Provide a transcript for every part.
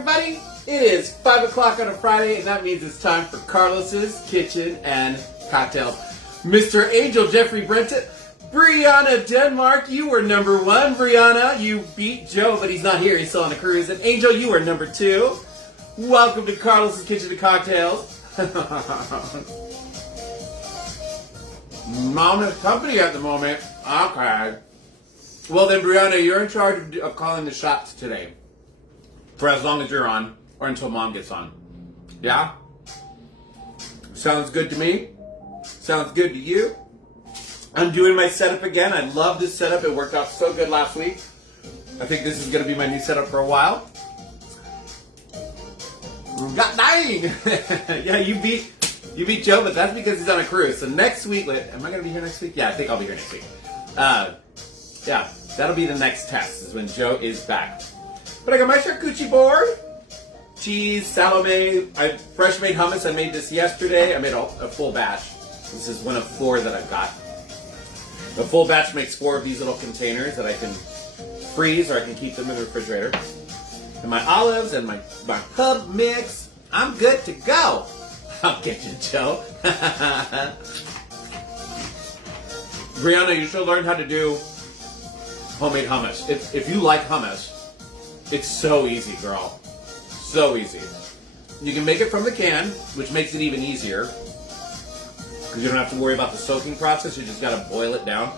everybody? It is 5 o'clock on a Friday, and that means it's time for Carlos's Kitchen and Cocktails. Mr. Angel Jeffrey Brenton, Brianna Denmark, you were number 1. Brianna, you beat Joe, but he's not here. He's still on a cruise. And Angel, you were number 2. Welcome to Carlos's Kitchen and Cocktails. Mom has company at the moment. Okay. Well then, Brianna, you're in charge of calling the shots today. For as long as you're on, or until Mom gets on. Yeah? Sounds good to me? Sounds good to you? I'm doing my setup again. I love this setup. It worked out so good last week. I think this is going to be my new setup for a while. Got 9! Yeah, you beat Joe, but that's because he's on a cruise. So next week, am I going to be here next week? Yeah, I think I'll be here next week. Yeah, that'll be the next test, is when Joe is back. But I got my charcuterie board, cheese, salome, fresh made hummus. I made this yesterday. I made a full batch. This is one of 4 that I've got. The full batch makes 4 of these little containers that I can freeze, or I can keep them in the refrigerator. And my olives and my pub mix. I'm good to go. I'll get you, Joe. Brianna, you should learn how to do homemade hummus. If you like hummus, it's so easy, girl. So easy. You can make it from the can, which makes it even easier. Because you don't have to worry about the soaking process. You just got to boil it down.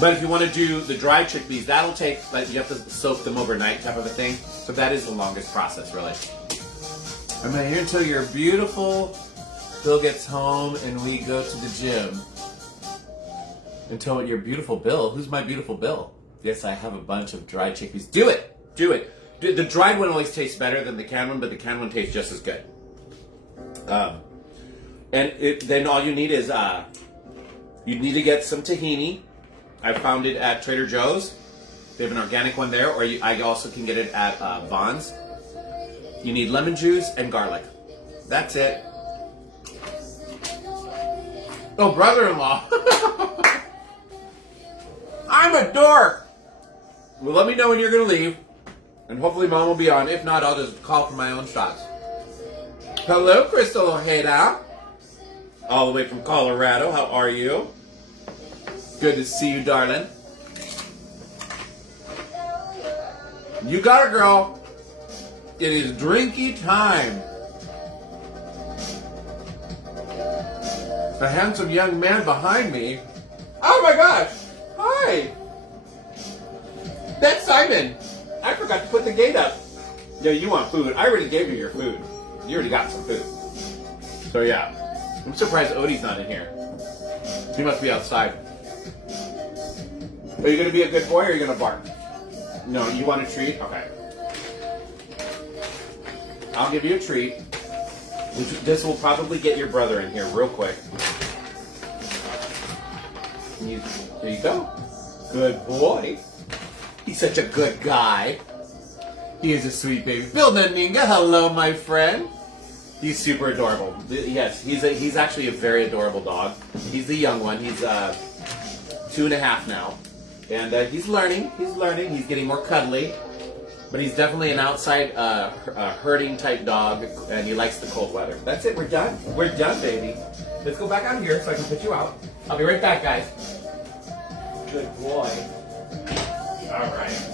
But if you want to do the dried chickpeas, that'll take, like, you have to soak them overnight type of a thing. So that is the longest process, really. I'm here until your beautiful Bill gets home and we go to the gym. Until your beautiful Bill. Who's my beautiful Bill? Yes, I have a bunch of dried chickpeas. Do it! Do it. The dried one always tastes better than the canned one, but the canned one tastes just as good. Then all you need is, you need to get some tahini. I found it at Trader Joe's. They have an organic one there, or I also can get it at Vons. You need lemon juice and garlic. That's it. Oh, brother-in-law. I'm a dork. Well, let me know when you're going to leave. And hopefully Mom will be on. If not, I'll just call for my own shots. Hello, Crystal Ojeda. All the way from Colorado. How are you? Good to see you, darling. You got it, girl. It is drinky time. A handsome young man behind me. Oh my gosh. Hi. That's Simon. I forgot to put the gate up. Yeah, you want food. I already gave you your food. You already got some food. So yeah. I'm surprised Odie's not in here. He must be outside. Are you going to be a good boy or are you going to bark? No, you want a treat? Okay. I'll give you a treat. This will probably get your brother in here real quick. There you go. Good boy. He's such a good guy. He is a sweet baby. Bill Naninga, hello, my friend. He's super adorable. Yes, he's actually a very adorable dog. He's the young one. He's 2.5 now. And he's learning. He's getting more cuddly. But he's definitely an outside herding type dog, and he likes the cold weather. That's it. We're done. We're done, baby. Let's go back out here so I can put you out. I'll be right back, guys. Good boy. All right.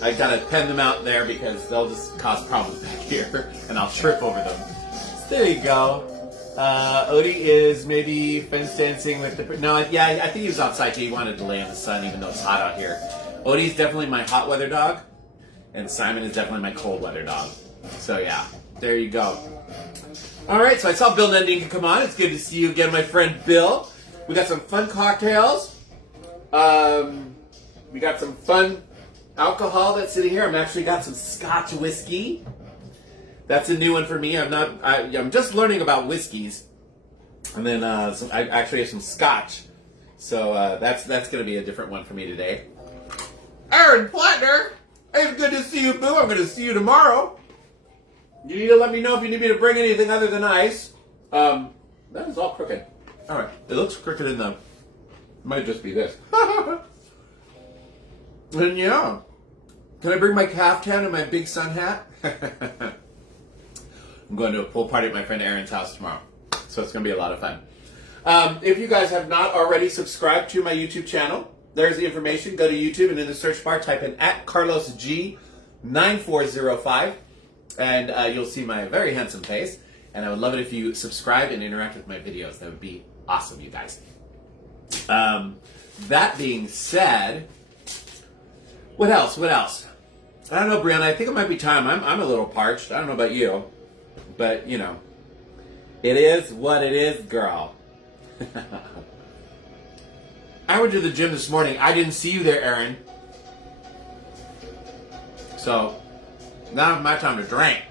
I gotta pen them out there because they'll just cause problems back here, and I'll trip over them. So there you go. Odie is maybe fence dancing with the... No, yeah, I think he was outside too. He wanted to lay in the sun even though it's hot out here. Odie's definitely my hot weather dog, and Simon is definitely my cold weather dog. So yeah, there you go. All right, so I saw Bill Nending come on. It's good to see you again, my friend Bill. We got some fun cocktails. We got some fun alcohol that's sitting here. I've actually got some Scotch whiskey. That's a new one for me. I'm just learning about whiskeys, and then I actually have some Scotch. So that's going to be a different one for me today. Aaron Plattner, it's good to see you, boo. I'm going to see you tomorrow. You need to let me know if you need me to bring anything other than ice. That is all crooked. All right, it looks crooked in the... Might just be this. And yeah, Can I bring my caftan and my big sun hat? I'm going to a pool party at my friend Aaron's house tomorrow. So it's going to be a lot of fun. If you guys have not already subscribed to my YouTube channel, there's the information. Go to YouTube and in the search bar type in @CarlosG9405 and you'll see my very handsome face. And I would love it if you subscribe and interact with my videos. That would be awesome, you guys. That being said, what else? I don't know, Brianna. I think it might be time. I'm a little parched. I don't know about you. But, you know, it is what it is, girl. I went to the gym this morning. I didn't see you there, Aaron. So, now it's my time to drink.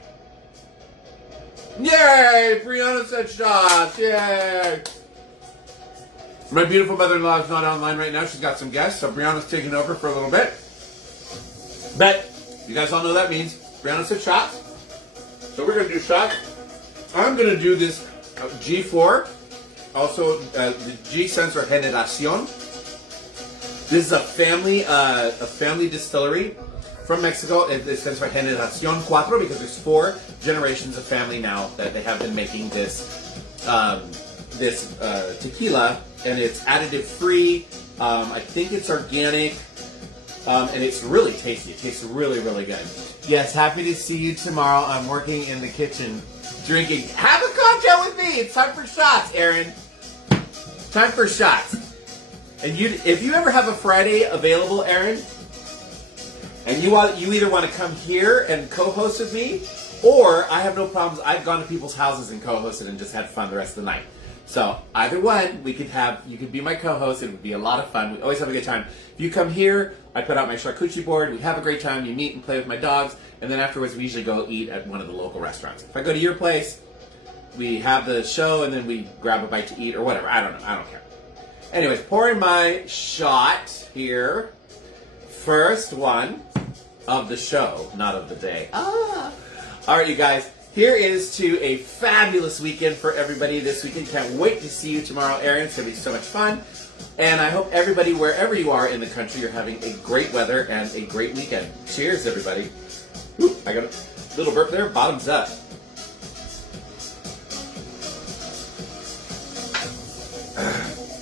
Yay! Brianna said shots. Yay! My beautiful mother-in-law is not online right now. She's got some guests, so Brianna's taking over for a little bit. But you guys all know that means Brianna said shots. So we're going to do shots. I'm going to do this G4. Also, the G stands for Generación. This is a family distillery from Mexico. It stands for Generación 4 because there's 4 generations of family now that they have been making this tequila, and it's additive free. I think it's organic, and it's really tasty. It tastes really, really good. Yes, happy to see you tomorrow. I'm working in the kitchen, drinking. Have a cocktail with me. It's time for shots, Aaron. Time for shots. And if you ever have a Friday available, Aaron, and you either want to come here and co-host with me, or I have no problems. I've gone to people's houses and co-hosted and just had fun the rest of the night. So either one, you could be my co-host. It would be a lot of fun. We always have a good time. If you come here, I put out my charcuterie board. We have a great time. You meet and play with my dogs, and then afterwards we usually go eat at one of the local restaurants. If I go to your place, we have the show, and then we grab a bite to eat or whatever. I don't know. I don't care. Anyways, pouring my shot here. First one of the show, not of the day. All right, you guys. Here is to a fabulous weekend for everybody this weekend. Can't wait to see you tomorrow, Aaron. It's going to be so much fun. And I hope everybody, wherever you are in the country, you're having a great weather and a great weekend. Cheers, everybody. Ooh, I got a little burp there. Bottoms up.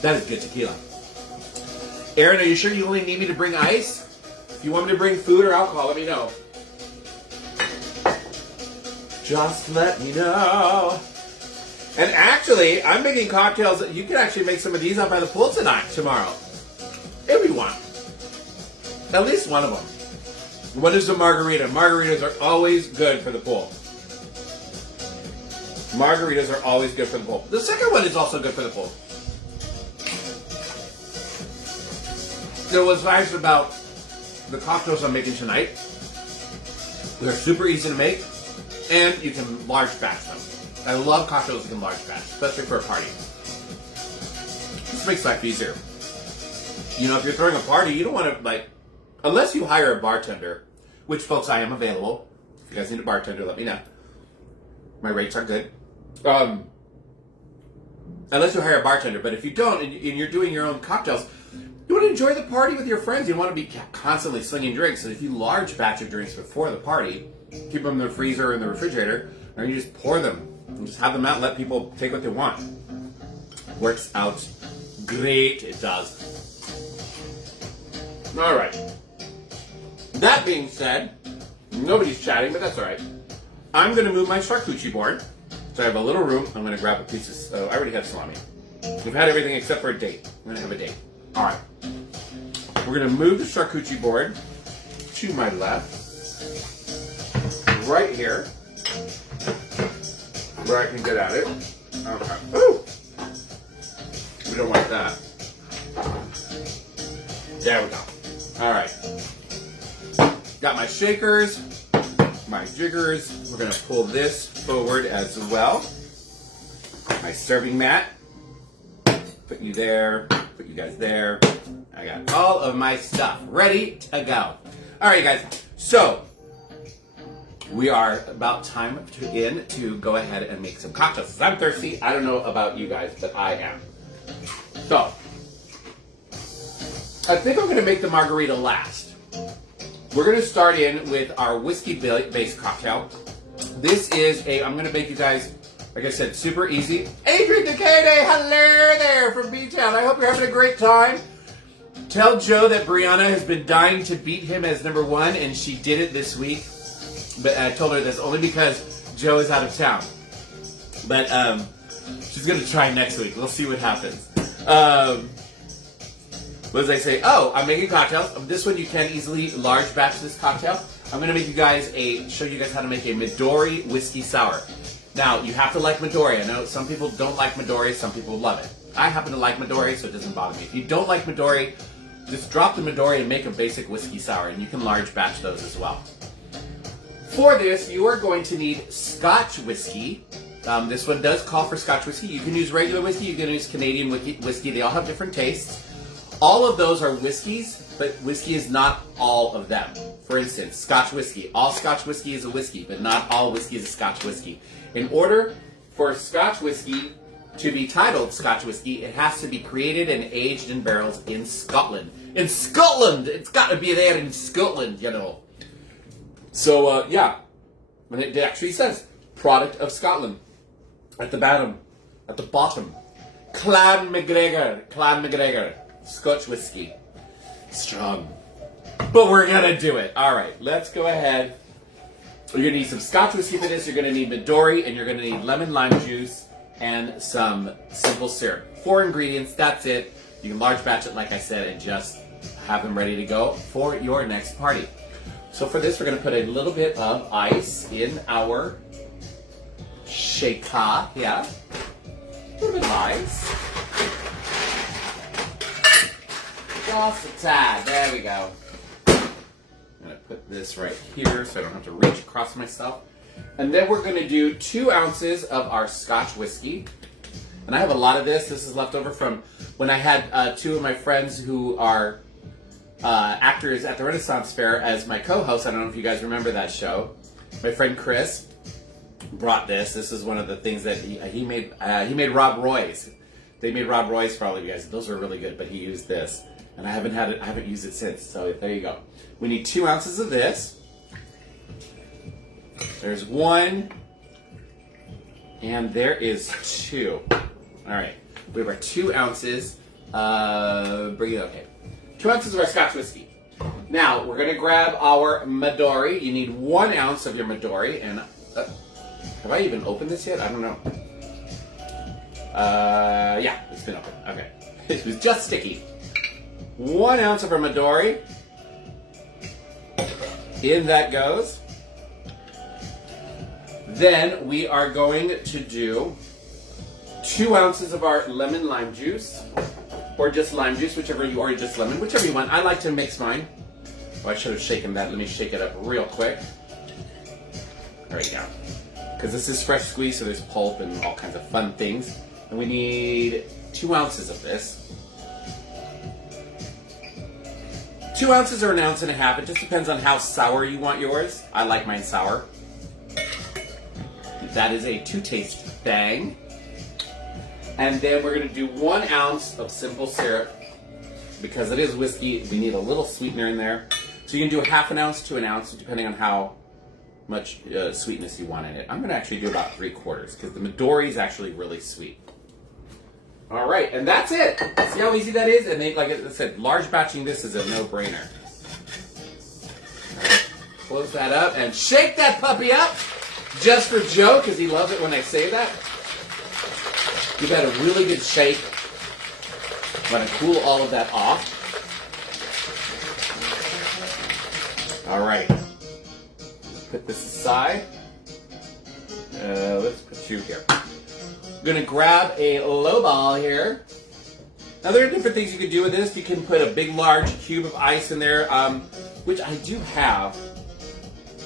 That is good tequila. Aaron, are you sure you only need me to bring ice? If you want me to bring food or alcohol, let me know. Just let me know. And actually, I'm making cocktails. You can actually make some of these out by the pool tomorrow. If you want. At least one of them. What is a margarita? Margaritas are always good for the pool. Margaritas are always good for the pool. The second one is also good for the pool. So what's nice about the cocktails I'm making tonight, they're super easy to make, and you can large batch them. I love cocktails you can large batch, especially for a party. This makes life easier. You know, if you're throwing a party, you don't want to, unless you hire a bartender, which, folks, I am available. If you guys need a bartender, let me know. My rates are good. Unless you hire a bartender, but if you don't, and you're doing your own cocktails, you want to enjoy the party with your friends. You don't want to be constantly slinging drinks. So if you large batch your drinks before the party, keep them in the freezer or in the refrigerator, and you just pour them and just have them out and let people take what they want. Works out great. It does. All right. That being said, nobody's chatting, but that's all right. I'm going to move my charcuterie board. So I have a little room. I'm going to grab a piece of... I already have salami. We've had everything except for a date. I'm going to have a date. All right. We're going to move the charcuterie board to my left. Right here. Where I can get at it. Okay. Ooh! We don't want that. There we go. All right. Got my shakers, my jiggers. We're going to pull this forward as well. My serving mat. Put you there. Put you guys there. I got all of my stuff ready to go. All right, you guys. So, we are about time to go ahead and make some cocktails. I'm thirsty. I don't know about you guys, but I am. So, I think I'm going to make the margarita last. We're going to start in with our whiskey-based cocktail. This is I'm going to make you guys, like I said, super easy. Adrian Decade, hello there from B-Town. I hope you're having a great time. Tell Joe that Brianna has been dying to beat him as #1, and she did it this week. But I told her that's only because Joe is out of town. But she's going to try next week. We'll see what happens. What did I say? Oh, I'm making cocktails. This one you can easily large batch this cocktail. I'm going to make you guys show you guys how to make a Midori Whiskey Sour. Now, you have to like Midori. I know some people don't like Midori, some people love it. I happen to like Midori, so it doesn't bother me. If you don't like Midori, just drop the Midori and make a basic whiskey sour, and you can large batch those as well. For this, you are going to need Scotch whiskey. This one does call for Scotch whiskey. You can use regular whiskey, you can use Canadian whiskey. They all have different tastes. All of those are whiskeys, but whiskey is not all of them. For instance, Scotch whiskey. All Scotch whiskey is a whiskey, but not all whiskey is a Scotch whiskey. In order for Scotch whiskey to be titled Scotch whiskey, it has to be created and aged in barrels in Scotland. In Scotland! It's got to be there in Scotland, you know. So, yeah. And it actually says, product of Scotland. At the bottom. Clan McGregor. Scotch whiskey. Strong. But we're going to do it. All right, let's go ahead. You're going to need some Scotch whiskey for this. You're going to need Midori, and you're going to need lemon lime juice and some simple syrup. 4 ingredients, that's it. You can large batch it, like I said, and just have them ready to go for your next party. So for this, we're going to put a little bit of ice in our shaker. Yeah. A little bit of ice. Just a tad. There we go. I'm going to put this right here so I don't have to reach across myself. And then we're going to do 2 ounces of our Scotch whiskey. And I have a lot of this. This is left over from when I had 2 of my friends who are actors at the Renaissance Fair as my co-host. I don't know if you guys remember that show. My friend Chris brought this. This is one of the things that he made. He made Rob Roy's. They made Rob Roy's for all of you guys. Those are really good, but he used this. And I haven't used it since, so there you go. We need 2 ounces of this. There's 1, and there is 2. All right, we have our 2 ounces. Okay. 2 ounces of our Scotch whiskey. Now, we're gonna grab our Midori. You need 1 ounce of your Midori, and have I even opened this yet? I don't know. Yeah, it's been opened, okay. It was just sticky. 1 ounce of our Midori. In that goes. Then we are going to do 2 ounces of our lemon lime juice, or just lime juice, whichever you, or just lemon, whichever you want. I like to mix mine. Oh, I should have shaken that. Let me shake it up real quick. There we go. Because this is fresh squeezed, so there's pulp and all kinds of fun things. And we need 2 ounces of this. 2 ounces or 1.5 ounces. It just depends on how sour you want yours. I like mine sour. That is a to-taste thing. And then we're going to do 1 ounce of simple syrup. Because it is whiskey, we need a little sweetener in there. So you can do 1/2 ounce to 1 ounce, depending on how much sweetness you want in it. I'm going to actually do about 3/4, because the Midori is actually really sweet. All right, and that's it. See how easy that is? And they, like I said, large batching this is a no-brainer. Close that up and shake that puppy up, just for Joe, because he loves it when I say that. Give that a really good shake. I'm going to cool all of that off. All right. Put this aside. Let's put you here. I'm going to grab a low ball here. Now there are different things you can do with this. You can put a big large cube of ice in there, which I do have.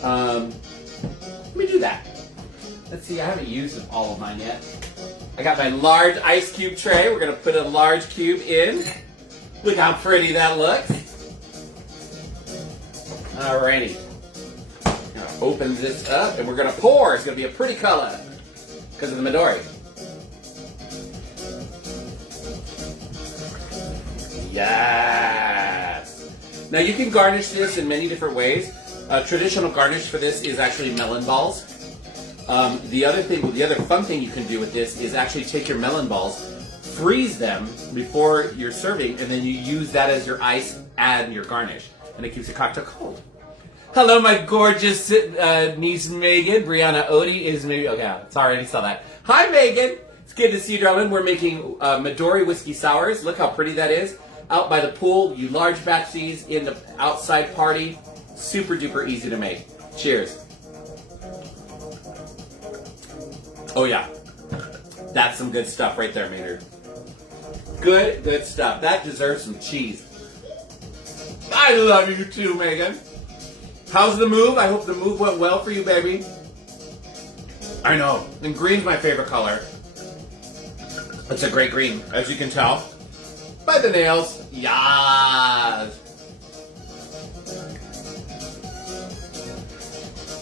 Let me do that. Let's see, I haven't used all of mine yet. I got my large ice cube tray. We're going to put a large cube in. Look how pretty that looks. Alrighty. I'm going to open this up and we're going to pour. It's going to be a pretty color because of the Midori. Yes. Now you can garnish this in many different ways. Traditional garnish for this is actually melon balls. The other fun thing you can do with this is actually take your melon balls, freeze them before you're serving, and then you use that as your ice and your garnish, and it keeps the cocktail cold. Hello, my gorgeous niece Megan. Brianna Odie is maybe. Okay, sorry, I already saw that. Hi, Megan. It's good to see you, darling. We're making Midori Whiskey Sours. Look how pretty that is. Out by the pool, you large batch these in the outside party. Super duper easy to make. Cheers. Oh yeah, that's some good stuff right there, Maynard. Good stuff. That deserves some cheese. I love you too, Megan. How's the move? I hope the move went well for you, baby. I know, and green's my favorite color. It's a great green, as you can tell by the nails. Yes.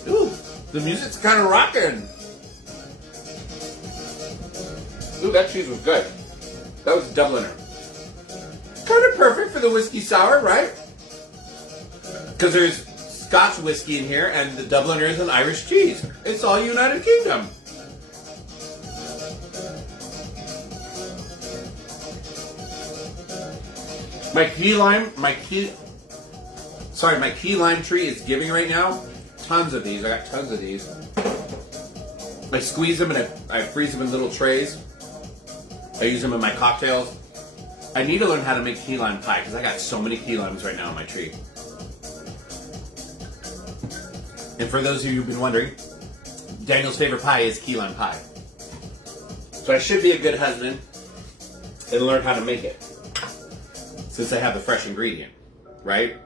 Ooh, the music's kind of rocking. Ooh, that cheese was good. That was a Dubliner. Kind of perfect for the whiskey sour, right? Because there's Scotch whiskey in here, and the Dubliner is an Irish cheese. It's all United Kingdom. My key lime tree is giving right now. Tons of these. I got tons of these. I squeeze them and I freeze them in little trays. I use them in my cocktails. I need to learn how to make key lime pie because I got so many key limes right now on my tree. And for those of you who've been wondering, Daniel's favorite pie is key lime pie. So I should be a good husband and learn how to make it. Since I have the fresh ingredient, right?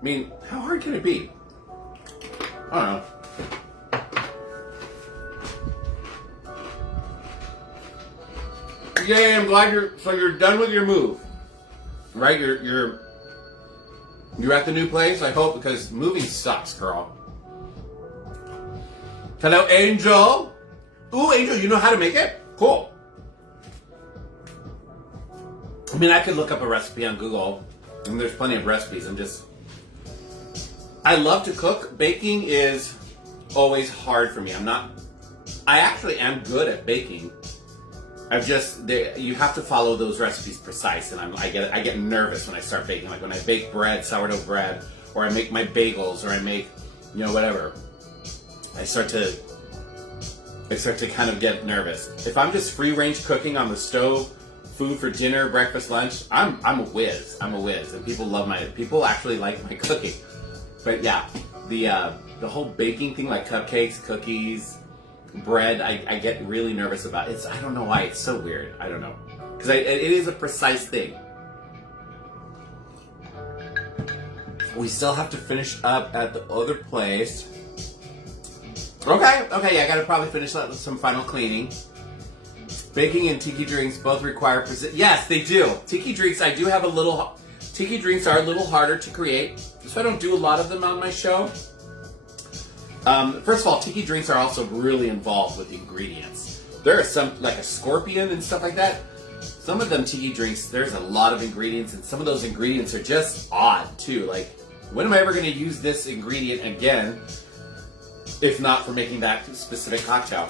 I mean, how hard can it be? I don't know. Yay, I'm glad you're done with your move. Right? You're at the new place, I hope, because moving sucks, girl. Hello, Angel. Ooh, Angel, you know how to make it? Cool. I mean, I could look up a recipe on Google, and there's plenty of recipes. I love to cook. Baking is always hard for me. I actually am good at baking. You have to follow those recipes precise, and I get nervous when I start baking. Like when I bake bread, sourdough bread, or I make my bagels, or I make, whatever. I start to kind of get nervous. If I'm just free range cooking on the stove, food for dinner, breakfast, lunch, I'm a whiz. I'm a whiz, and people actually like my cooking. But yeah, the whole baking thing, like cupcakes, cookies, bread, I get really nervous about it. I don't know why. It's so weird. I don't know, because it is a precise thing. We still have to finish up at the other place. Okay, yeah, I gotta probably finish that with some final cleaning. Baking and tiki drinks both require precision. Yes, they do. Tiki drinks are a little harder to create, so I don't do a lot of them on my show. First of all, tiki drinks are also really involved with ingredients. There are some, like a scorpion and stuff like that. Some of them tiki drinks, there's a lot of ingredients, and some of those ingredients are just odd too. Like, when am I ever going to use this ingredient again, if not for making that specific cocktail?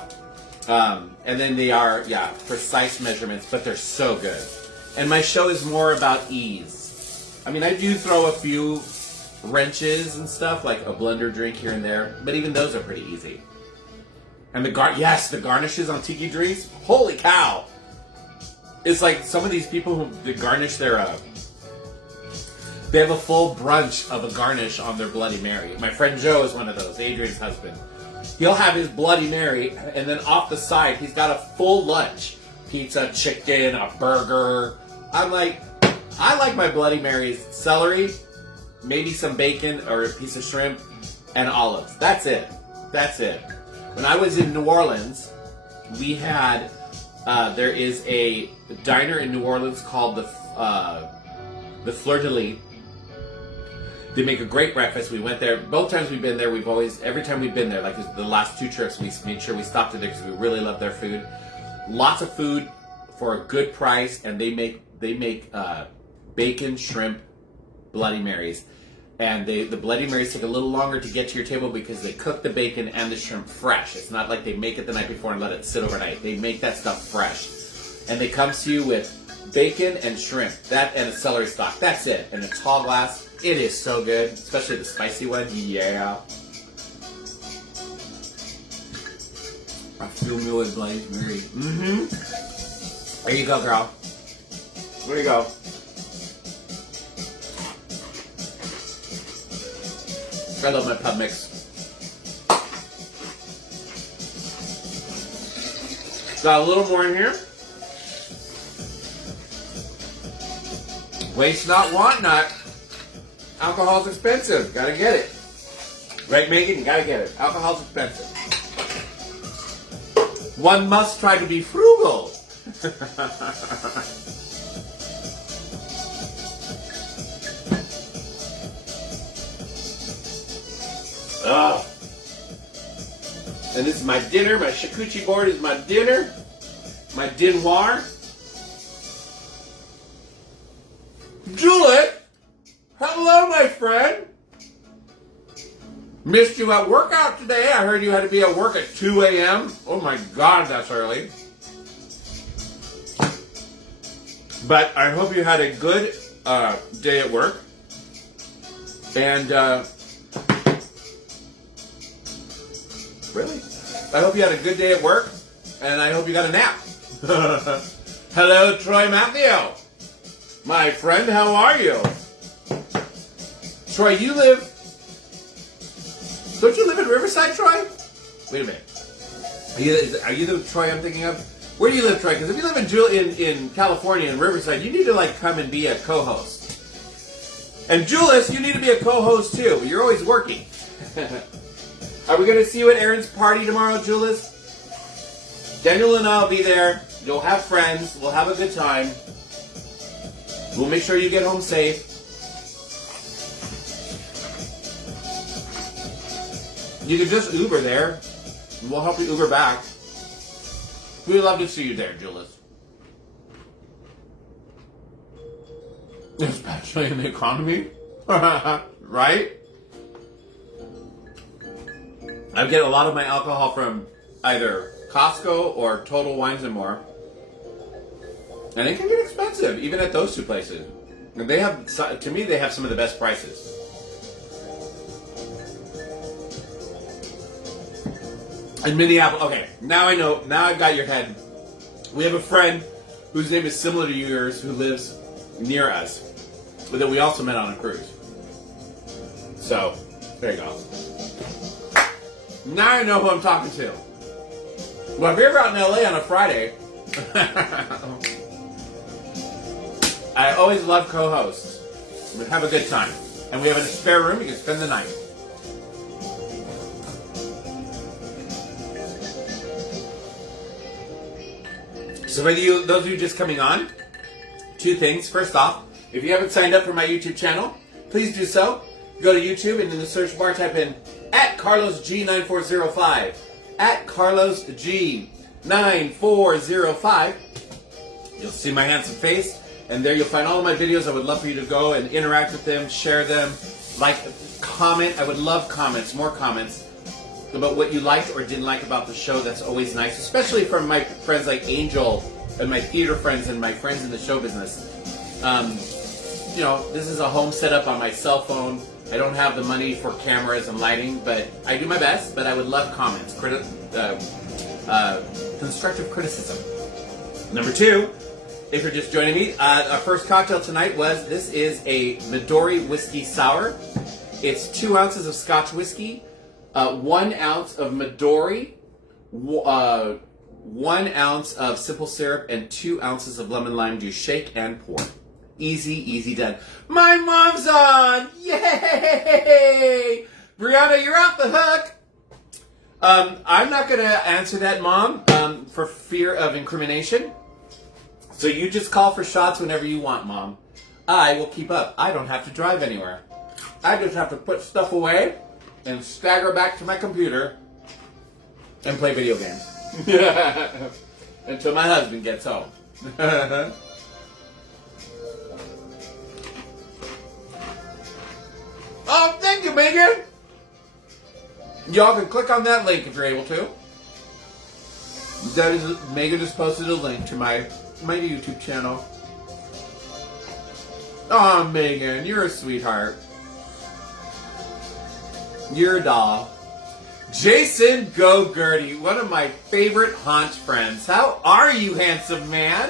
And then they are, precise measurements, but they're so good. And my show is more about ease. I mean, I do throw a few wrenches and stuff, like a blender drink here and there, but even those are pretty easy. And the garnishes on tiki drinks, holy cow! It's like some of these people who garnish they have a full brunch of a garnish on their Bloody Mary. My friend Joe is one of those, Adrian's husband. He'll have his Bloody Mary, and then off the side, he's got a full lunch. Pizza, chicken, a burger. I like my Bloody Marys, celery, maybe some bacon or a piece of shrimp, and olives. That's it. When I was in New Orleans, we had, there is a diner in New Orleans called the Fleur de Lis. They make a great breakfast. We went there. Both times we've been there, every time we've been there, like the last two trips, we made sure we stopped there because we really love their food. Lots of food for a good price, and they make bacon, shrimp, Bloody Marys. And the Bloody Marys take a little longer to get to your table because they cook the bacon and the shrimp fresh. It's not like they make it the night before and let it sit overnight. They make that stuff fresh. And they come to you with bacon and shrimp, that and a celery stalk. That's it. And a tall glass. It is so good, especially the spicy one. Yeah. I feel me with Bloody Mary. Mm-hmm. There you go, girl. There you go. I love my pub mix. Got a little more in here. Waste not, want not. Alcohol's expensive. Gotta get it. Right, Megan? You gotta get it. Alcohol's expensive. One must try to be frugal. Ugh. And this is my dinner. My charcuterie board is my dinner. My dinoir. Juliet! Hello, my friend. Missed you at workout today. I heard you had to be at work at 2 a.m. Oh my God, that's early. But I hope you had a good day at work. And, really? I hope you had a good day at work. And I hope you got a nap. Hello, Troy Matthew. My friend, how are you? Troy, you live... Don't you live in Riverside, Troy? Wait a minute. Are you the Troy I'm thinking of? Where do you live, Troy? Because if you live in California, in Riverside, you need to like come and be a co-host. And Julius, you need to be a co-host too. But you're always working. Are we going to see you at Aaron's party tomorrow, Julius? Daniel and I will be there. You'll have friends. We'll have a good time. We'll make sure you get home safe. You can just Uber there. We'll help you Uber back. We'd love to see you there, Julius. Especially in the economy. Right? I get a lot of my alcohol from either Costco or Total Wines & More. And it can get expensive, even at those two places. And they have, to me, they have some of the best prices. In Minneapolis, okay, now I know, now I've got your head. We have a friend whose name is similar to yours who lives near us, but that we also met on a cruise. So, there you go. Now I know who I'm talking to. Well, if you're ever out in LA on a Friday, I always love co-hosts. We have a good time. And we have a spare room, you can spend the night. So for you, those of you just coming on, two things. First off, if you haven't signed up for my YouTube channel, please do so. Go to YouTube and in the search bar type in @CarlosG9405. @CarlosG9405. You'll see my handsome face, and there you'll find all of my videos. I would love for you to go and interact with them, share them, like, comment. I would love comments, more comments about what you liked or didn't like about the show. That's always nice, especially from my friends like Angel and my theater friends and my friends in the show business. You know, this is a home setup on my cell phone. I don't have the money for cameras and lighting, but I do my best. But I would love comments, constructive criticism. Number two, if you're just joining me, our first cocktail tonight this is a Midori Whiskey Sour. It's 2 ounces of Scotch whiskey, 1 ounce of Midori, 1 ounce of simple syrup, and 2 ounces of lemon lime juice. Shake and pour. Easy, easy done. My mom's on! Yay! Brianna, you're off the hook! I'm not going to answer that, Mom, for fear of incrimination. So you just call for shots whenever you want, Mom. I will keep up. I don't have to drive anywhere. I just have to put stuff away and stagger back to my computer and play video games. Until my husband gets home. Oh, thank you, Megan. Y'all can click on that link if you're able to. That is, Megan just posted a link to my YouTube channel. Oh, Megan, you're a sweetheart. You're a doll. Jason Go Gertie, one of my favorite haunch friends. How are you, handsome man?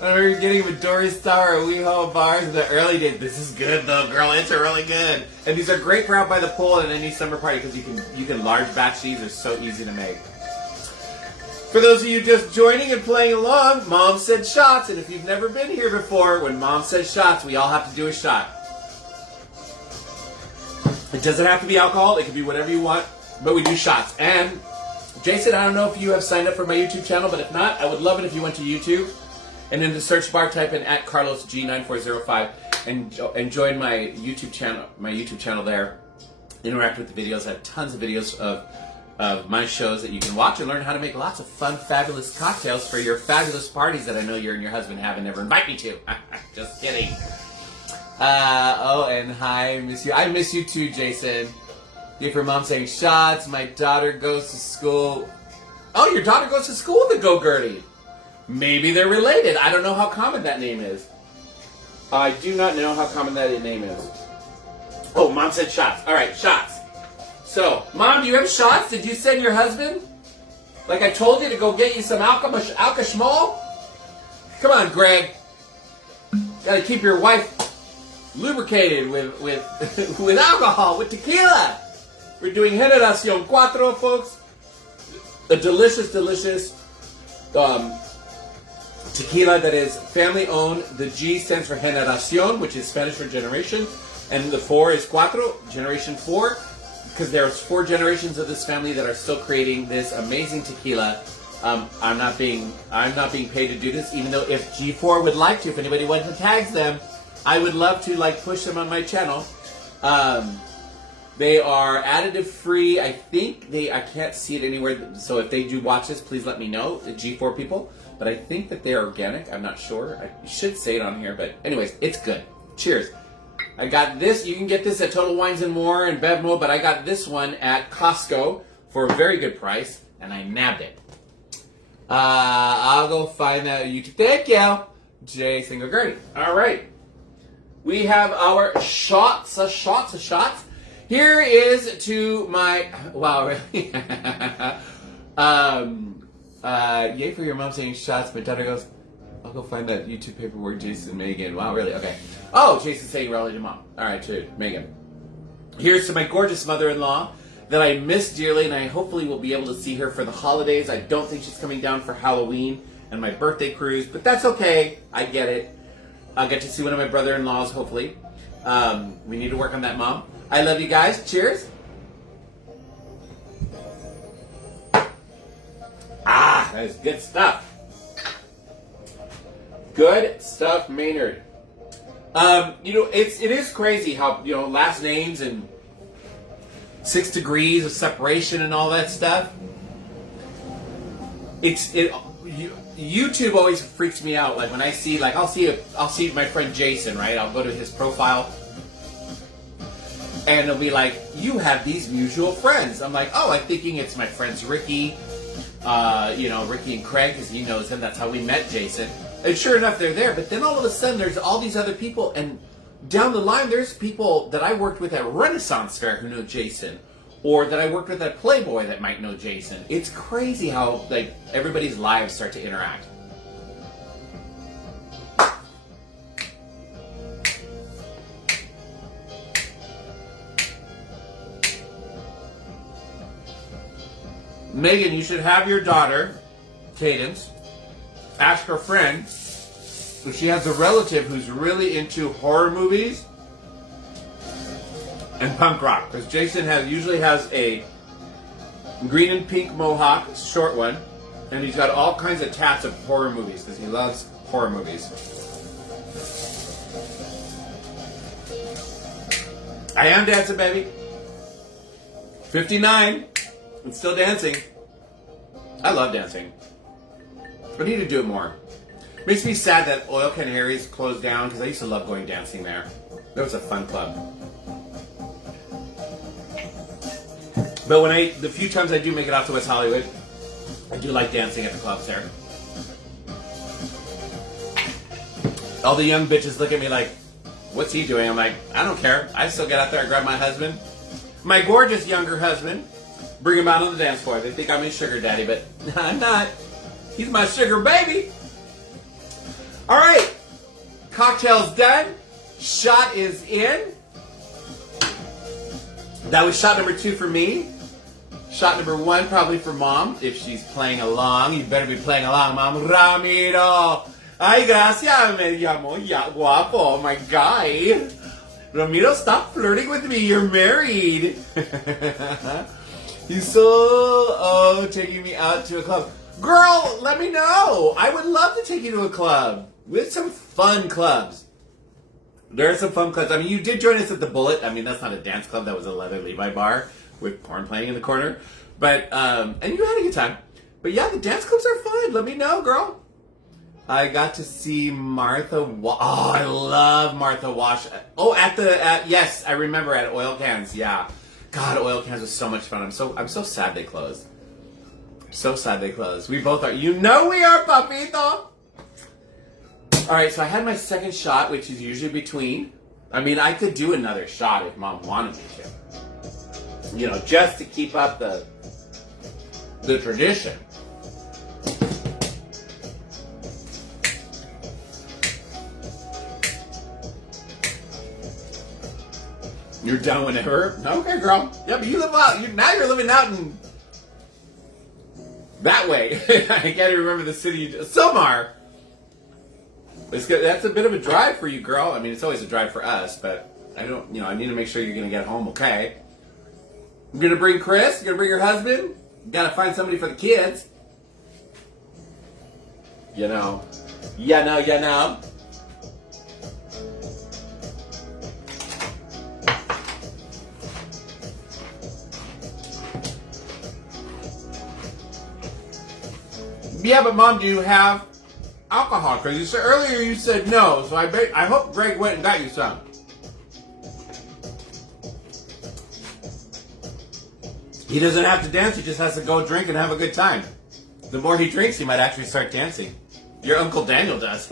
We're getting Midori Sour at WeHo bars in the early days. This is good though, girl. It's really good. And these are great for out by the pool and any summer party because you can large batch these. They're so easy to make. For those of you just joining and playing along, Mom said shots. And if you've never been here before, when Mom says shots, we all have to do a shot. It doesn't have to be alcohol. It can be whatever you want. But we do shots. And Jason, I don't know if you have signed up for my YouTube channel, but if not, I would love it if you went to YouTube and in the search bar type in @CarlosG9405 and join my YouTube channel there. Interact with the videos. I have tons of videos of my shows that you can watch and learn how to make lots of fun, fabulous cocktails for your fabulous parties that I know you and your husband have and never invite me to. Just kidding. Oh, and hi, I miss you. I miss you too, Jason. Give her mom saying shots. My daughter goes to school. Oh, your daughter goes to school with the Go Gertie. Maybe they're related. I don't know how common that name is. I do not know how common that name is. Oh, Mom said shots. All right, shots. So, Mom, do you have shots? Did you send your husband? Like I told you to go get you some Alka-Schmol? Come on, Greg. Gotta keep your wife lubricated with alcohol, with tequila. We're doing Generación 4, folks. A delicious tequila that is family owned. The G stands for Generación, which is Spanish for generation. And the 4 is cuatro, generation 4. Because there's 4 generations of this family that are still creating this amazing tequila. I'm not being paid to do this, even though if G4 would like to, if anybody wants to tag them, I would love to push them on my channel. They are additive free. I think I can't see it anywhere. So if they do watch this, please let me know, the G4 people. But I think that they're organic. I'm not sure. I should say it on here, but anyways, it's good. Cheers. I got this. You can get this at Total Wines & More and Bevmo, but I got this one at Costco for a very good price, and I nabbed it. I'll go find that on YouTube. Thank you, Jason Go Gertie. All right. We have our shots. Here is to my... Wow, really? Yay for your mom saying shots. My daughter goes... I'll go find that YouTube paperwork, Jason and Megan. Wow, really? Okay. Oh, Jason's saying relative mom. All right, to Megan. Here's to my gorgeous mother-in-law that I miss dearly, and I hopefully will be able to see her for the holidays. I don't think she's coming down for Halloween and my birthday cruise, but that's okay. I get it. I'll get to see one of my brother-in-laws, hopefully. We need to work on that, Mom. I love you guys. Cheers. Ah, that is good stuff. Good stuff, Maynard. It is crazy how, last names and 6 degrees of separation and all that stuff. YouTube always freaks me out. Like when I see, I'll see my friend Jason, right? I'll go to his profile, and it'll be like, you have these mutual friends. I'm like, oh, I'm thinking it's my friends Ricky, Ricky and Craig, because he knows him. That's how we met Jason. And sure enough, they're there. But then all of a sudden, there's all these other people. And down the line, there's people that I worked with at Renaissance Fair who know Jason. Or that I worked with at Playboy that might know Jason. It's crazy how, everybody's lives start to interact. Megan, you should have your daughter, Cadence, ask her friend if she has a relative who's really into horror movies and punk rock. Because Jason usually has a green and pink mohawk, short one, and he's got all kinds of tats of horror movies because he loves horror movies. I am dancing, baby. 59. I'm still dancing. I love dancing. I need to do it more. Makes me sad that Oil Can Harry's closed down because I used to love going dancing there. That was a fun club. But the few times I do make it out to West Hollywood, I do like dancing at the clubs there. All the young bitches look at me like, what's he doing? I'm like, I don't care. I still get out there and grab my husband. My gorgeous younger husband. Bring him out on the dance floor. They think I'm his sugar daddy, but I'm not. He's my sugar baby. All right. Cocktail's done. Shot is in. That was shot number 2 for me. Shot number 1 probably for Mom, if she's playing along. You better be playing along, Mom. Ramiro. Ay, gracias. Me llamo guapo. My guy. Ramiro, stop flirting with me. You're married. He's so taking me out to a club. Girl, let me know. I would love to take you to a club. With some fun clubs. There are some fun clubs. I mean, you did join us at the Bullet. I mean, that's not a dance club. That was a Leather Levi bar with porn playing in the corner. But, and you had a good time. But yeah, the dance clubs are fun. Let me know, girl. I got to see Martha I love Martha Wash. Oh, yes, I remember at Oil Cans. Yeah. God, Oil Cans was so much fun. I'm so sad they closed. So sad they closed. We both are. You know we are, papito. All right, so I had my second shot, which is usually between. I mean, I could do another shot if Mom wanted me to. You know, just to keep up the tradition. You're done whenever? Okay, girl. Yeah, but you live out. Now you're living out in that way. I can't even remember the city. Somar. That's a bit of a drive for you, girl. I mean, it's always a drive for us, but I don't. I need to make sure you're gonna get home okay. I'm gonna bring Chris. You're gonna bring your husband. You gotta find somebody for the kids. You know. Yeah, but Mom, do you have alcohol? Because earlier you said no, so I hope Greg went and got you some. He doesn't have to dance, he just has to go drink and have a good time. The more he drinks, he might actually start dancing. Your Uncle Daniel does.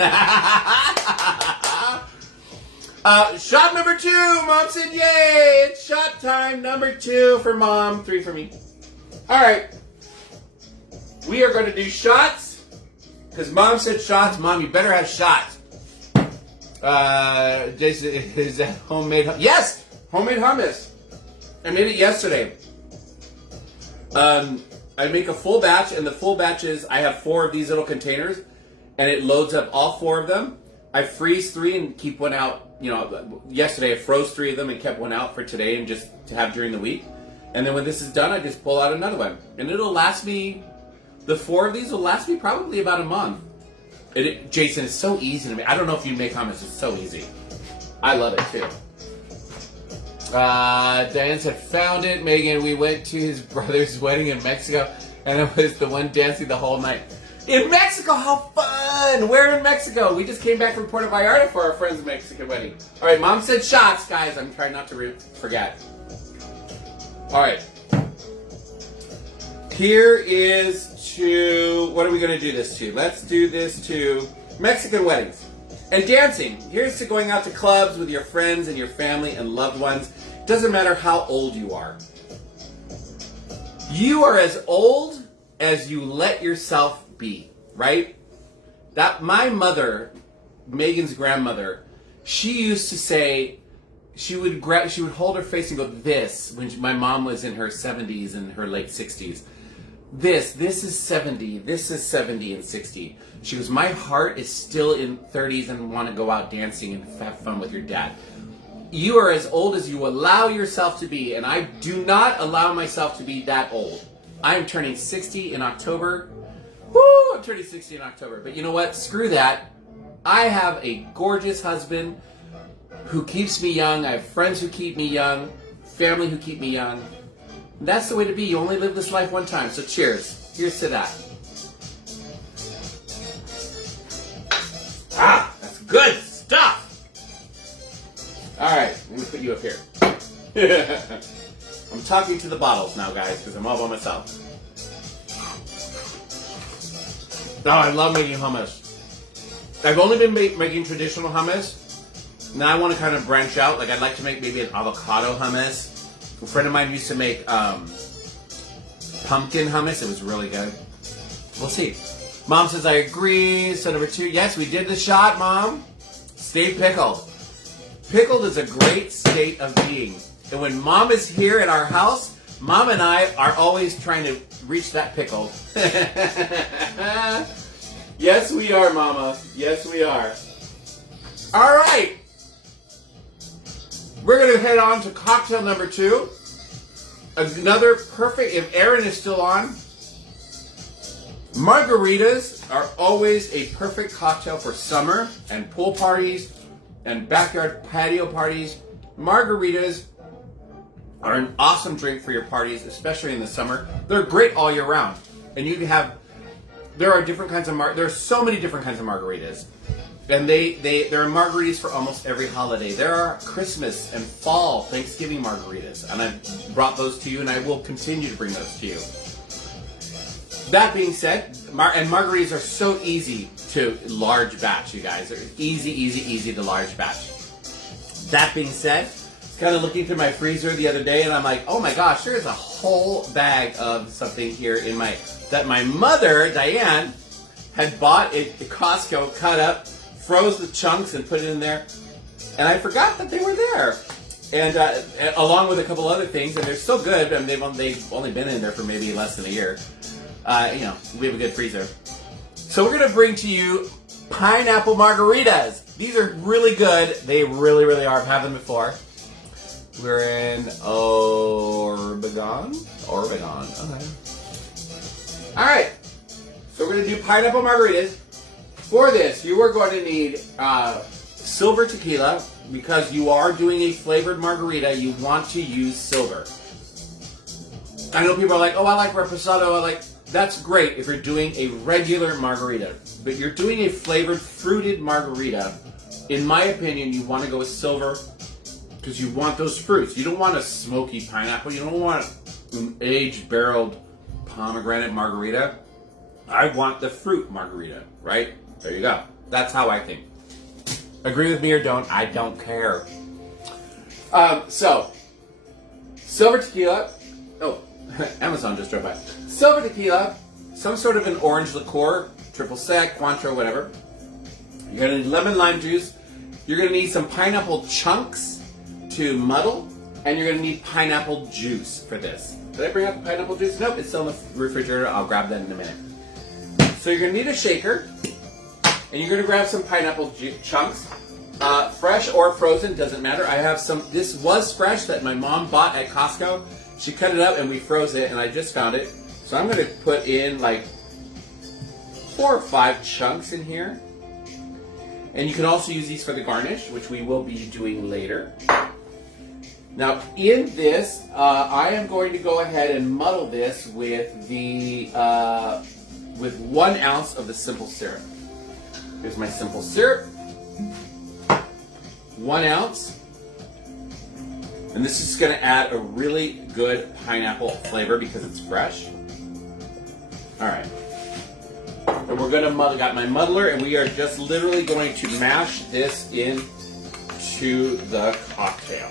Shot number 2, Mom said yay! It's shot time, number 2 for Mom, 3 for me. Alright. We are going to do shots, because Mom said shots. Mom, you better have shots. Jason, is that homemade? Yes, homemade hummus. I made it yesterday. I make a full batch, and the full batches, I have 4 of these little containers, and it loads up all 4 of them. I freeze 3 and keep one out. Yesterday I froze 3 of them and kept one out for today and just to have during the week. And then when this is done, I just pull out another one, and it'll last me. The 4 of these will last me probably about a month. Jason, it's so easy to make. I don't know if you make hummus. It's so easy. I love it too. Diane said, found it. Megan, we went to his brother's wedding in Mexico, and it was the one dancing the whole night. In Mexico, how fun! Where in Mexico? We just came back from Puerto Vallarta for our friend's Mexican wedding. All right, Mom said shots, guys. I'm trying not to forget. All right. Here is to, what are we going to do this to? Let's do this to Mexican weddings. And dancing. Here's to going out to clubs with your friends and your family and loved ones. It doesn't matter how old you are. You are as old as you let yourself be, right? That my mother, Megan's grandmother, she used to say, she would hold her face and go this when my mom was in her 70s and her late 60s. This is 70, this is 70 and 60. She goes, my heart is still in 30s and want to go out dancing and have fun with your dad. You are as old as you allow yourself to be, and I do not allow myself to be that old. I am turning 60 in October. Woo, I'm turning 60 in October. But you know what? Screw that. I have a gorgeous husband who keeps me young. I have friends who keep me young, family who keep me young. That's the way to be. You only live this life one time. So cheers. Here's to that. Ah, that's good stuff. All right, let me put you up here. I'm talking to the bottles now, guys, because I'm all by myself. Oh, I love making hummus. I've only been making traditional hummus. Now I want to kind of branch out. Like, I'd like to make maybe an avocado hummus. A friend of mine used to make pumpkin hummus. It was really good. We'll see. Mom says, I agree. So number 2, yes, we did the shot, Mom. Stay pickled. Pickled is a great state of being. And when Mom is here at our house, Mom and I are always trying to reach that pickle. Yes, we are, Mama. Yes, we are. All right. We're going to head on to cocktail number 2. Another perfect, if Aaron is still on, margaritas are always a perfect cocktail for summer and pool parties and backyard patio parties. Margaritas are an awesome drink for your parties, especially in the summer. They're great all year round. And you can have, there are different kinds of, there's so many different kinds of margaritas. And there are margaritas for almost every holiday. There are Christmas and fall, Thanksgiving margaritas. And I've brought those to you, and I will continue to bring those to you. That being said, margaritas are so easy to large batch, you guys. They're easy to large batch. That being said, I was kind of looking through my freezer the other day, and I'm like, oh my gosh, there's a whole bag of something here that my mother, Diane, had bought at Costco, cut up, froze the chunks and put it in there, and I forgot that they were there. And along with a couple other things, and they're so good, and they've only been in there for maybe less than a year. We have a good freezer. So we're going to bring to you pineapple margaritas. These are really good. They really, really are. I've had them before. We're in Oregon. Okay. All right. So we're going to do pineapple margaritas. For this, you are going to need silver tequila. Because you are doing a flavored margarita, you want to use silver. I know people are like, oh, I like reposado. That's great if you're doing a regular margarita. But you're doing a flavored, fruited margarita. In my opinion, you want to go with silver because you want those fruits. You don't want a smoky pineapple. You don't want an aged barreled pomegranate margarita. I want the fruit margarita, right? There you go. That's how I think. Agree with me or don't, I don't care. So, silver tequila. Oh, Amazon just drove by. Silver tequila, some sort of an orange liqueur, triple sec, Cointreau, whatever. You're going to need lemon lime juice. You're going to need some pineapple chunks to muddle. And you're going to need pineapple juice for this. Did I bring out the pineapple juice? Nope, it's still in the refrigerator. I'll grab that in a minute. So you're going to need a shaker. And you're going to grab some pineapple chunks. Fresh or frozen, doesn't matter. I have some, this was fresh that my mom bought at Costco. She cut it up and we froze it and I just found it. So I'm going to put in like 4 or 5 chunks in here. And you can also use these for the garnish, which we will be doing later. Now in this, I am going to go ahead and muddle this with with 1 ounce of the simple syrup. Here's my simple syrup. 1 ounce. And this is going to add a really good pineapple flavor because it's fresh. Alright. And we're going to got my muddler, and we are just literally going to mash this into the cocktail.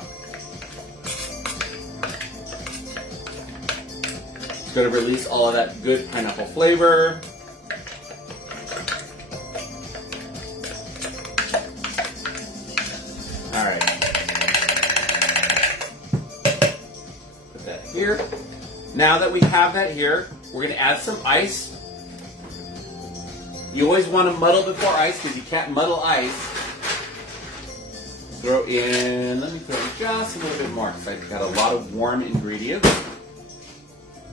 It's going to release all of that good pineapple flavor. Alright. Put that here. Now that we have that here, we're going to add some ice. You always want to muddle before ice because you can't muddle ice. Throw in, let me throw in just a little bit more because I've got a lot of warm ingredients.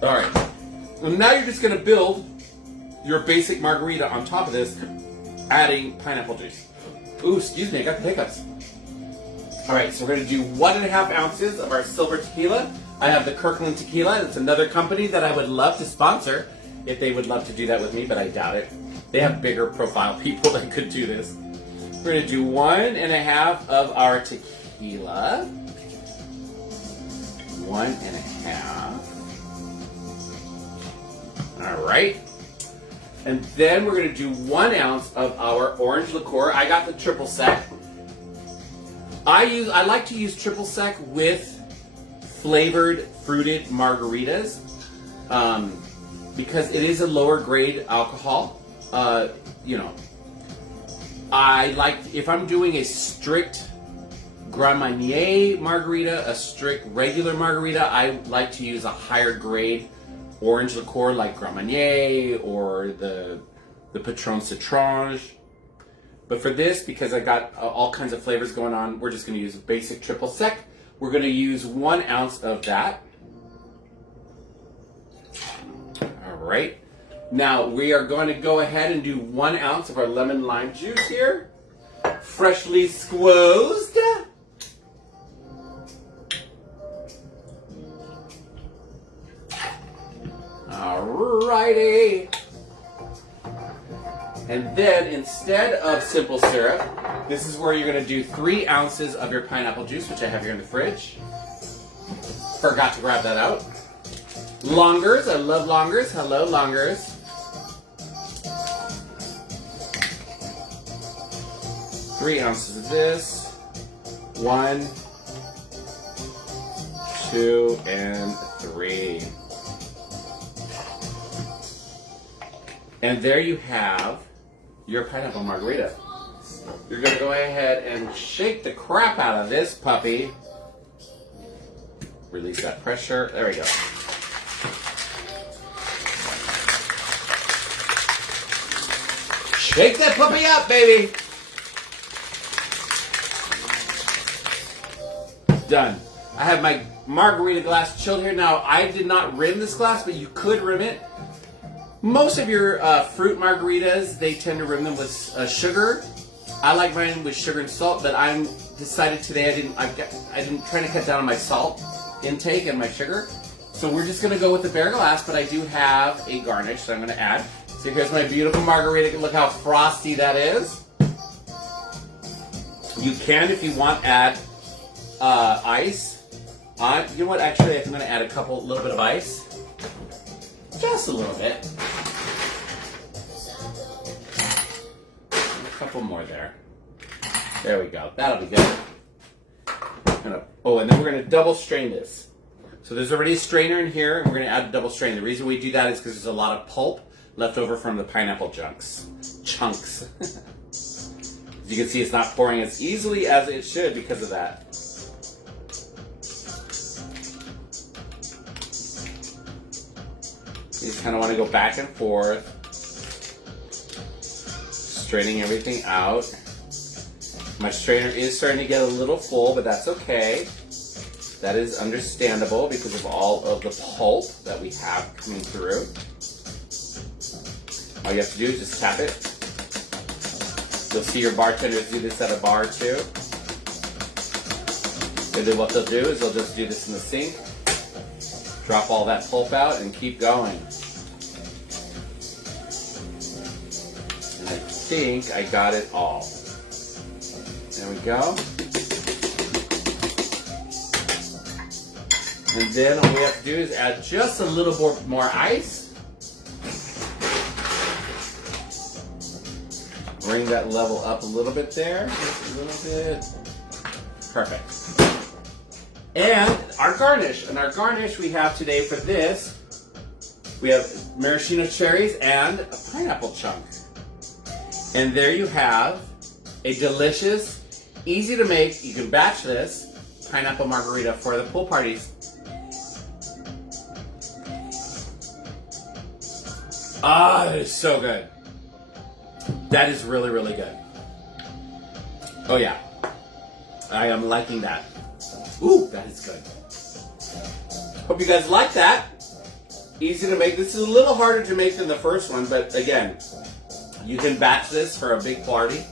Alright. And now you're just going to build your basic margarita on top of this, adding pineapple juice. Ooh, excuse me, I got the hiccups. Alright, so we're going to do 1.5 ounces of our silver tequila. I have the Kirkland tequila. It's another company that I would love to sponsor if they would love to do that with me, but I doubt it. They have bigger profile people that could do this. We're going to do 1.5 of our tequila. 1.5. All right. And then we're going to do 1 ounce of our orange liqueur. I got the triple sec. I like to use triple sec with flavored fruited margaritas because it is a lower grade alcohol. You know, I like, if I'm doing a strict Grand Marnier margarita, a strict regular margarita, I like to use a higher grade orange liqueur like Grand Marnier or the Patron Citrange. But for this, because I got all kinds of flavors going on, we're just going to use a basic triple sec. We're going to use 1 ounce of that. All right. Now we are going to go ahead and do 1 ounce of our lemon lime juice here, freshly squeezed. Alrighty. And then instead of simple syrup, this is where you're going to do 3 ounces of your pineapple juice, which I have here in the fridge. Forgot to grab that out. Longers, I love longers. Hello, longers. Three ounces of this. 1, 2, and 3. And there you have your pineapple margarita. You're going to go ahead and shake the crap out of this puppy. Release that pressure. There we go. Shake that puppy up, baby. Done. I have my margarita glass chilled here. Now, I did not rim this glass, but you could rim it. Most of your fruit margaritas, they tend to rim them with sugar. I like mine with sugar and salt, but I'm decided today I didn't try to cut down on my salt intake and my sugar. So we're just gonna go with the bare glass, but I do have a garnish, so I'm gonna add. So here's my beautiful margarita. Look how frosty that is. You can, if you want, add ice. You know what? Actually, I'm gonna add a little bit of ice. Just a little bit. A couple more there. There we go. That'll be good. And then we're going to double strain this. So there's already a strainer in here, and we're going to add a double strain. The reason we do that is because there's a lot of pulp left over from the pineapple chunks. As you can see, it's not pouring as easily as it should because of that. You just kind of want to go back and forth, straining everything out. My strainer is starting to get a little full, but that's okay. That is understandable because of all of the pulp that we have coming through. All you have to do is just tap it. You'll see your bartenders do this at a bar too. Maybe what they'll do is they'll just do this in the sink. Drop all that pulp out and keep going. And I think I got it all. There we go. And then all we have to do is add just a little more ice. Bring that level up a little bit there. Just a little bit. Perfect. And our garnish. And our garnish we have today for this, we have maraschino cherries and a pineapple chunk. And there you have a delicious, easy to make, you can batch this, pineapple margarita for the pool parties. Ah, that is so good. That is really, really good. Oh yeah. I am liking that. Ooh, that is good. Hope you guys like that. Easy to make. This is a little harder to make than the first one, but again, you can batch this for a big party.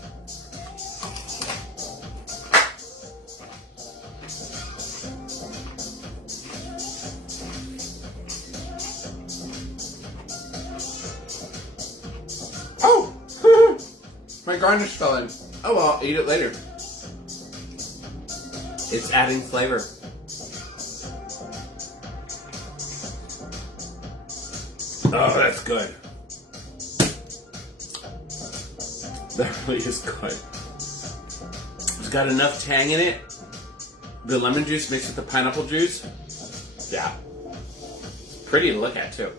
Oh! My garnish fell in. Oh well, I'll eat it later. It's adding flavor. Oh, that's good. That really is good. It's got enough tang in it. The lemon juice mixed with the pineapple juice. Yeah. Pretty to look at, too.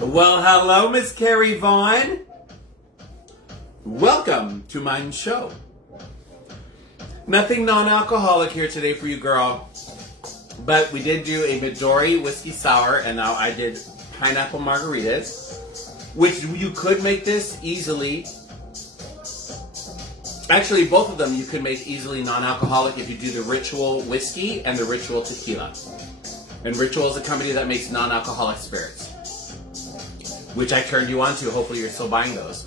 Well, hello, Miss Carrie Vaughn. Welcome to my show. Nothing non-alcoholic here today for you, girl. But we did do a Midori Whiskey Sour, and now I did Pineapple Margaritas, which you could make this easily. Actually, both of them you could make easily non-alcoholic if you do the Ritual Whiskey and the Ritual Tequila. And Ritual is a company that makes non-alcoholic spirits, which I turned you on to. Hopefully you're still buying those.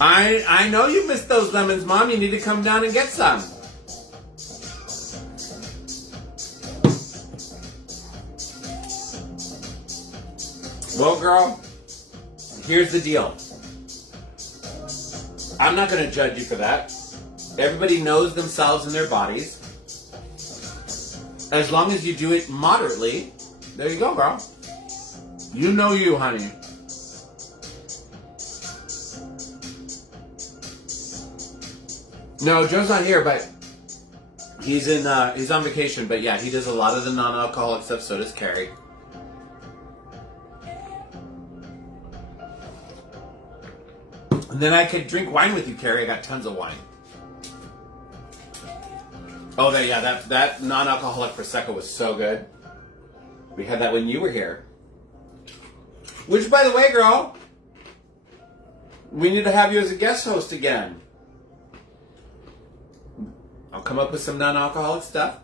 I know you missed those lemons, Mom. You need to come down and get some. Well, girl, here's the deal. I'm not going to judge you for that. Everybody knows themselves and their bodies. As long as you do it moderately, there you go, girl. You know you, honey. No, Joe's not here, but he's on vacation. But yeah, he does a lot of the non-alcoholic stuff. So does Carrie. And then I could drink wine with you, Carrie. I got tons of wine. Oh, that non-alcoholic Prosecco was so good. We had that when you were here. Which, by the way, girl, we need to have you as a guest host again. I'll come up with some non-alcoholic stuff.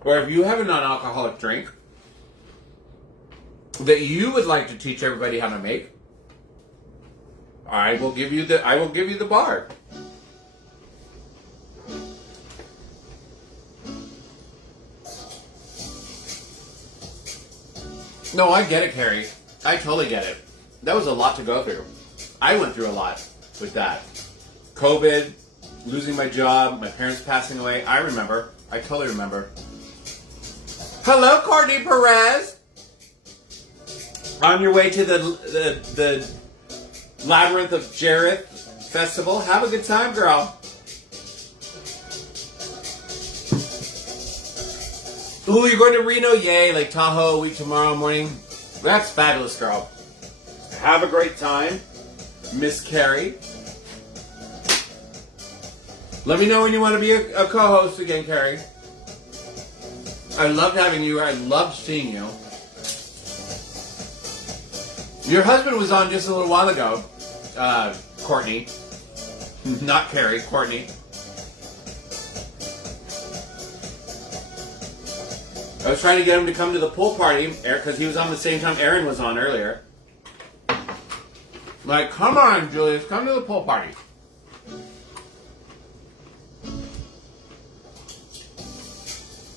Or if you have a non-alcoholic drink that you would like to teach everybody how to make, I will give you the bar. No, I get it, Carrie. I totally get it. That was a lot to go through. I went through a lot with that. COVID, losing my job, my parents passing away. I remember. I totally remember. Hello, Courtney Perez. On your way to the Labyrinth of Jareth Festival. Have a good time, girl. Ooh, you're going to Reno? Yay, Lake Tahoe, week tomorrow morning. That's fabulous, girl. Have a great time, Miss Carrie. Let me know when you want to be a co-host again, Carrie. I loved having you. I loved seeing you. Your husband was on just a little while ago, Courtney. Not Carrie, Courtney. I was trying to get him to come to the pool party because he was on the same time Aaron was on earlier. Like, come on, Julius, come to the pool party.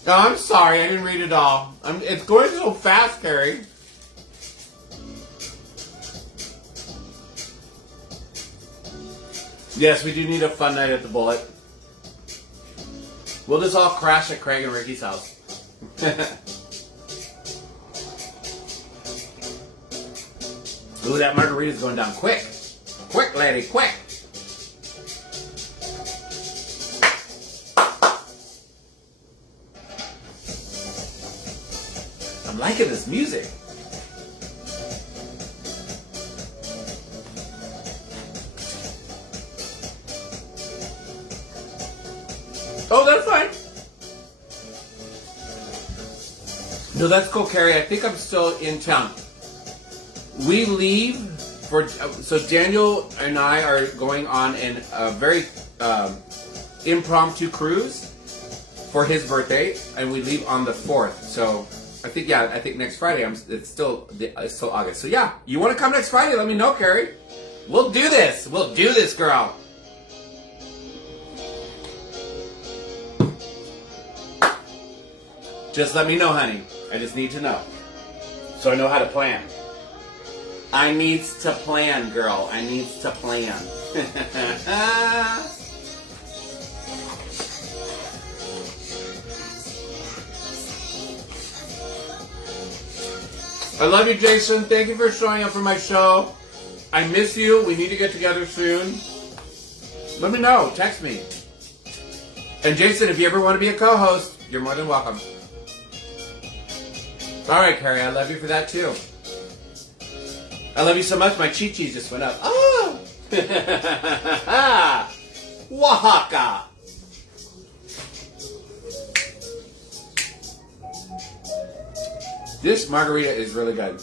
No, I'm sorry, I didn't read it all. It's going so fast, Carrie. Yes, we do need a fun night at the Bullet. We'll just all crash at Craig and Ricky's house. Ooh, that margarita's going down quick. Quick, lady, quick. I'm liking this music. Oh, that's fine. No, that's cool, Carrie. I think I'm still in town. We leave so Daniel and I are going on a very impromptu cruise for his birthday, and we leave on the 4th. So I think next Friday. It's still August. So yeah, you want to come next Friday? Let me know, Carrie. We'll do this. We'll do this, girl. Just let me know, honey. I just need to know. So I know how to plan. I needs to plan, girl. I needs to plan. I love you, Jason. Thank you for showing up for my show. I miss you. We need to get together soon. Let me know. Text me. And Jason, if you ever want to be a co-host, you're more than welcome. All right, Carrie. I love you for that, too. I love you so much. My chi-chi just went up. Oh! Oaxaca. This margarita is really good.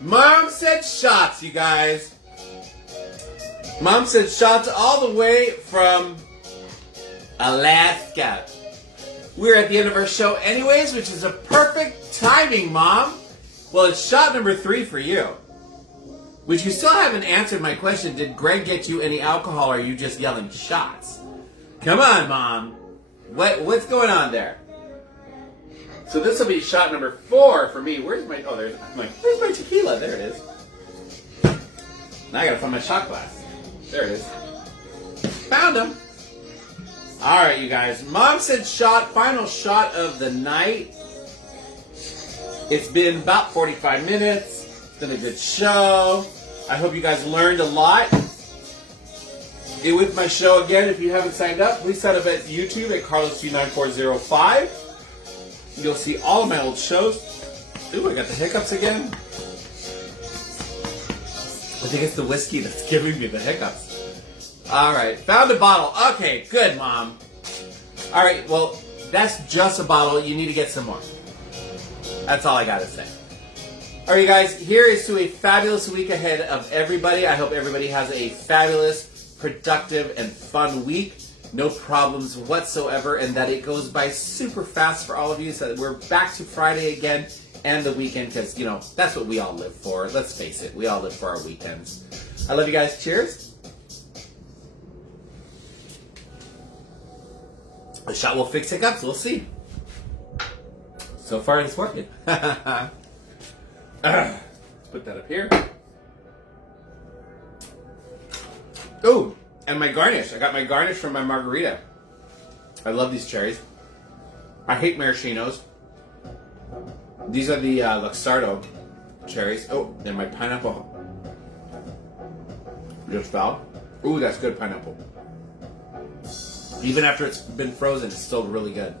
Mom said shots, you guys. Mom said shots all the way from Alaska. We're at the end of our show anyways, which is a perfect timing, Mom. Well, it's shot number 3 for you. Which you still haven't answered my question. Did Greg get you any alcohol, or are you just yelling shots? Come on, Mom. What's going on there? So this will be shot number 4 for me. Where's my tequila? There it is. Now I gotta find my shot glass. There it is. Found him. All right, you guys. Mom said shot. Final shot of the night. It's been about 45 minutes. It's been a good show. I hope you guys learned a lot. With my show again, if you haven't signed up, please sign up at YouTube at CarlosG9405. You'll see all of my old shows. Ooh, I got the hiccups again. I think it's the whiskey that's giving me the hiccups. All right, found a bottle. Okay, good, Mom. All right, well, that's just a bottle. You need to get some more. That's all I got to say. All right, you guys, here is to a fabulous week ahead of everybody. I hope everybody has a fabulous, productive, and fun week. No problems whatsoever, and that it goes by super fast for all of you, so that we're back to Friday again and the weekend, because, you know, that's what we all live for. Let's face it, we all live for our weekends. I love you guys. Cheers. The shot will fix hiccups. We'll see. So far, it's working. Let's put that up here. Oh, and my garnish. I got my garnish from my margarita. I love these cherries. I hate maraschinos. These are the Luxardo cherries. Oh, and my pineapple just fell. Ooh, that's good pineapple. Even after it's been frozen, it's still really good.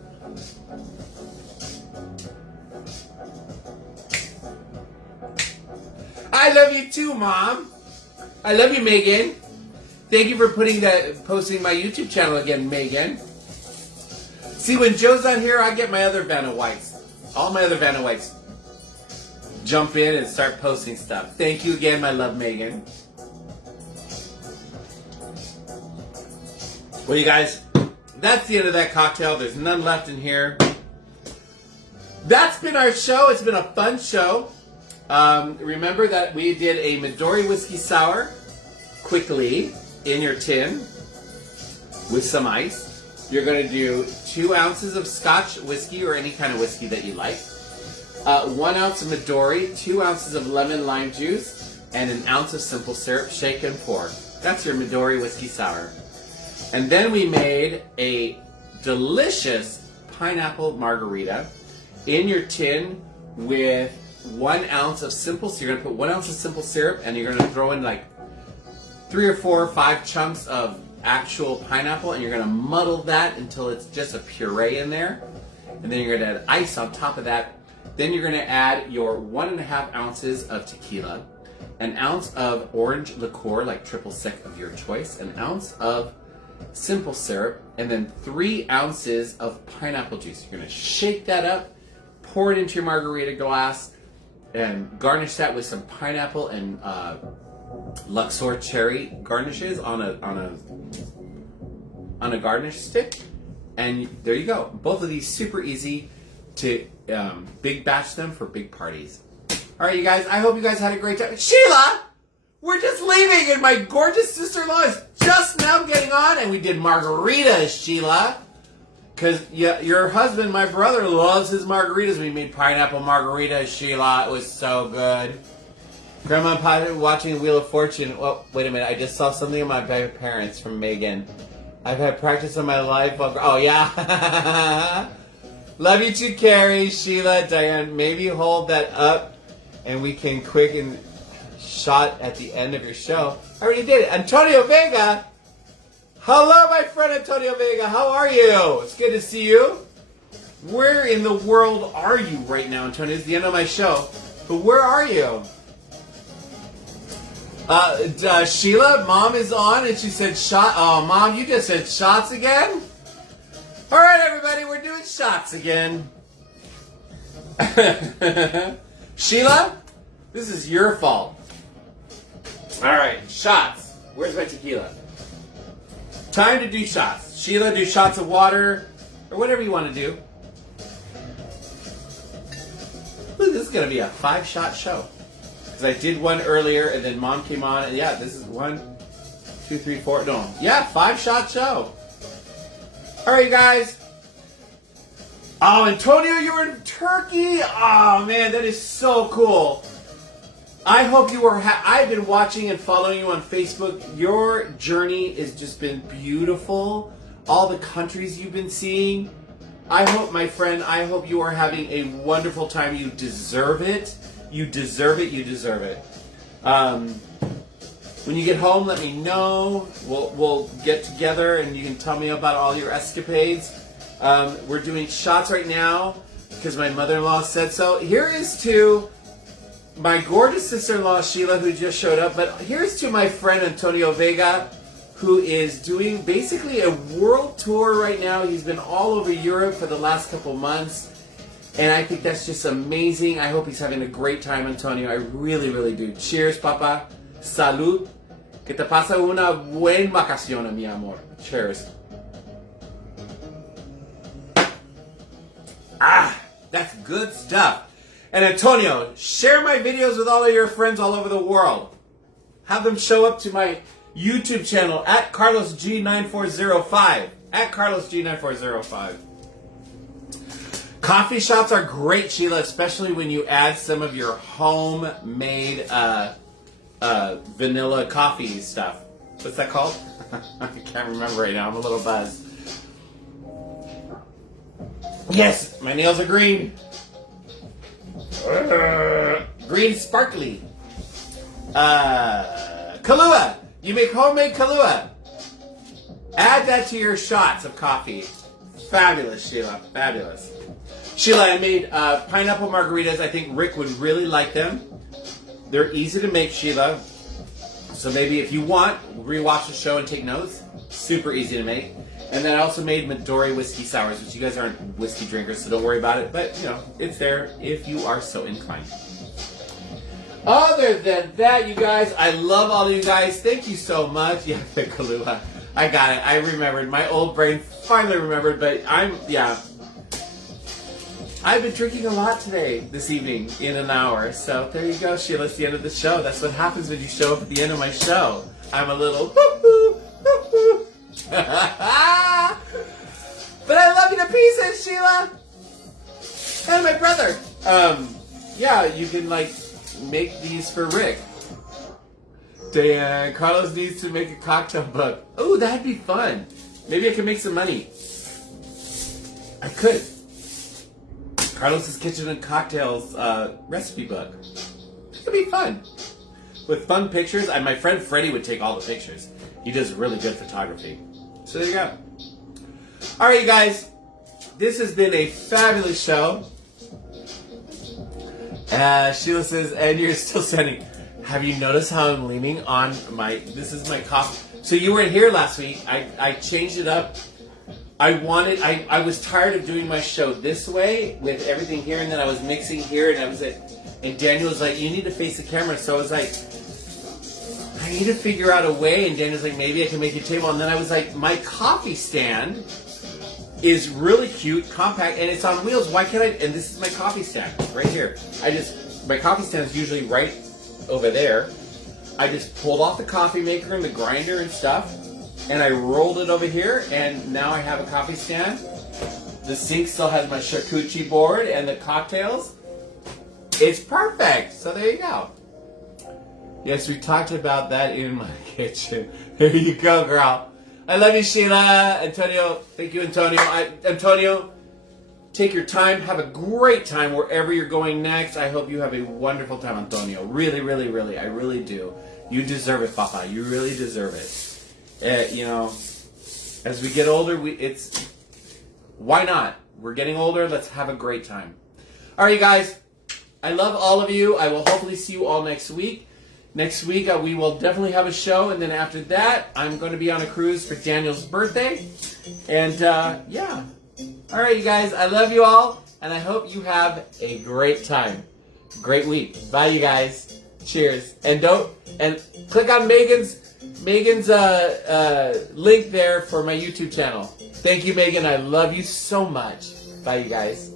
I love you too, Mom. I love you, Megan. Thank you for posting my YouTube channel again, Megan. See, when Joe's on here, I get my other Vanna Whites. All my other Vanna Whites jump in and start posting stuff. Thank you again, my love, Megan. Well, you guys, that's the end of that cocktail. There's none left in here. That's been our show. It's been a fun show. Remember that we did a Midori Whiskey Sour quickly in your tin with some ice. You're going to do 2 ounces of Scotch whiskey or any kind of whiskey that you like. 1 ounce of Midori, 2 ounces of lemon lime juice, and 1 ounce of simple syrup. Shake and pour. That's your Midori Whiskey Sour. And then we made a delicious pineapple margarita in your tin with 1 ounce of simple. So you're going to put 1 ounce of simple syrup, and you're going to throw in like 3 or 4 or 5 chunks of actual pineapple, and you're going to muddle that until it's just a puree in there. And then you're going to add ice on top of that. Then you're going to add your 1.5 ounces of tequila, 1 ounce of orange liqueur, like triple sec of your choice, 1 ounce of simple syrup, and then 3 ounces of pineapple juice. You're going to shake that up, pour it into your margarita glass, and garnish that with some pineapple and Luxor cherry garnishes on a garnish stick, and there you go. Both of these super easy to big batch them for big parties. All right, you guys. I hope you guys had a great time. Sheila, we're just leaving, and my gorgeous sister-in-law is just now getting on, and we did margaritas, Sheila, because your husband, my brother, loves his margaritas. We made pineapple margaritas, Sheila. It was so good. Grandma and Pa watching Wheel of Fortune. Well, wait a minute. I just saw something in my parents from Megan. I've had practice on my life. Oh, yeah. Love you too, Carrie, Sheila, Diane. Maybe hold that up and we can quick and shot at the end of your show. I already did it. Antonio Vega. Hello, my friend Antonio Vega. How are you? It's good to see you. Where in the world are you right now, Antonio? It's the end of my show. But where are you? Sheila, Mom is on and she said shot. Oh, Mom, you just said shots again? All right, everybody, we're doing shots again. Sheila, this is your fault. All right, shots. Where's my tequila? Time to do shots. Sheila, do shots of water or whatever you want to do. Ooh, this is going to be a 5-shot show. Because I did one earlier and then Mom came on. And yeah, this is 1, 2, 3, 4. No. Yeah, 5-shot show. All right, you guys. Oh, Antonio, you were in Turkey. Oh, man, that is so cool. I hope you were. I've been watching and following you on Facebook. Your journey has just been beautiful. All the countries you've been seeing. I hope, my friend, I hope you are having a wonderful time. You deserve it. You deserve it. You deserve it. When you get home, let me know. We'll get together and you can tell me about all your escapades. We're doing shots right now because my mother-in-law said so. Here is to my gorgeous sister-in-law, Sheila, who just showed up. But here's to my friend Antonio Vega, who is doing basically a world tour right now. He's been all over Europe for the last couple months. And I think that's just amazing. I hope he's having a great time, Antonio. I really, really do. Cheers, Papa. Salud. Que te pasa una buena vacación, mi amor. Cheers. Ah, that's good stuff. And Antonio, share my videos with all of your friends all over the world. Have them show up to my YouTube channel at CarlosG9405. At CarlosG9405. Coffee shots are great, Sheila, especially when you add some of your homemade vanilla coffee stuff. What's that called? I can't remember right now. I'm a little buzzed. Yes, my nails are green. Green sparkly. Kahlua. You make homemade Kahlua. Add that to your shots of coffee. Fabulous, Sheila. Fabulous. Sheila, I made pineapple margaritas. I think Rick would really like them. They're easy to make, Sheila. So maybe if you want, rewatch the show and take notes. Super easy to make. And then I also made Midori Whiskey Sours, which you guys aren't whiskey drinkers, so don't worry about it. But, you know, it's there if you are so inclined. Other than that, you guys, I love all of you guys. Thank you so much. Yeah, the Kahlua. I got it. I remembered. My old brain finally remembered, but I've been drinking a lot today, this evening, in an hour. So there you go, Sheila. It's the end of the show. That's what happens when you show up at the end of my show. I'm a little hoo-hoo, hoo-hoo. But I love you to pieces, Sheila. And my brother. Yeah, you can, like, make these for Rick. Diane, Carlos needs to make a cocktail book. Oh, that'd be fun. Maybe I can make some money. I could. Carlos's Kitchen and Cocktails recipe book. It'd be fun. With fun pictures. My friend Freddie would take all the pictures. He does really good photography. So there you go. All right, you guys. This has been a fabulous show. Sheila says, and you're still sending. Have you noticed how I'm leaning on this is my coffee. So you weren't here last week. I changed it up. I was tired of doing my show this way with everything here, and then I was mixing here, and and Daniel was like, you need to face the camera. So I was like, I need to figure out a way, and Daniel's like, maybe I can make a table. And then I was like, my coffee stand is really cute, compact, and it's on wheels. Why can't I? And this is my coffee stand right here. My coffee stand is usually right over there. I just pulled off the coffee maker and the grinder and stuff, and I rolled it over here, and now I have a coffee stand. The sink still has my charcuterie board and the cocktails. It's perfect. So there you go. Yes, we talked about that in my kitchen. There you go, girl. I love you, Sheila. Antonio, thank you, Antonio. Antonio, take your time. Have a great time wherever you're going next. I hope you have a wonderful time, Antonio. Really, really, really. I really do. You deserve it, Papa. You really deserve it. You know, as we get older, why not? We're getting older. Let's have a great time. All right, you guys. I love all of you. I will hopefully see you all next week. Next week, we will definitely have a show. And then after that, I'm going to be on a cruise for Daniel's birthday. And, yeah. All right, you guys. I love you all. And I hope you have a great time. Great week. Bye, you guys. Cheers. And click on Megan's link there for my YouTube channel. Thank you, Megan. I love you so much. Bye, you guys.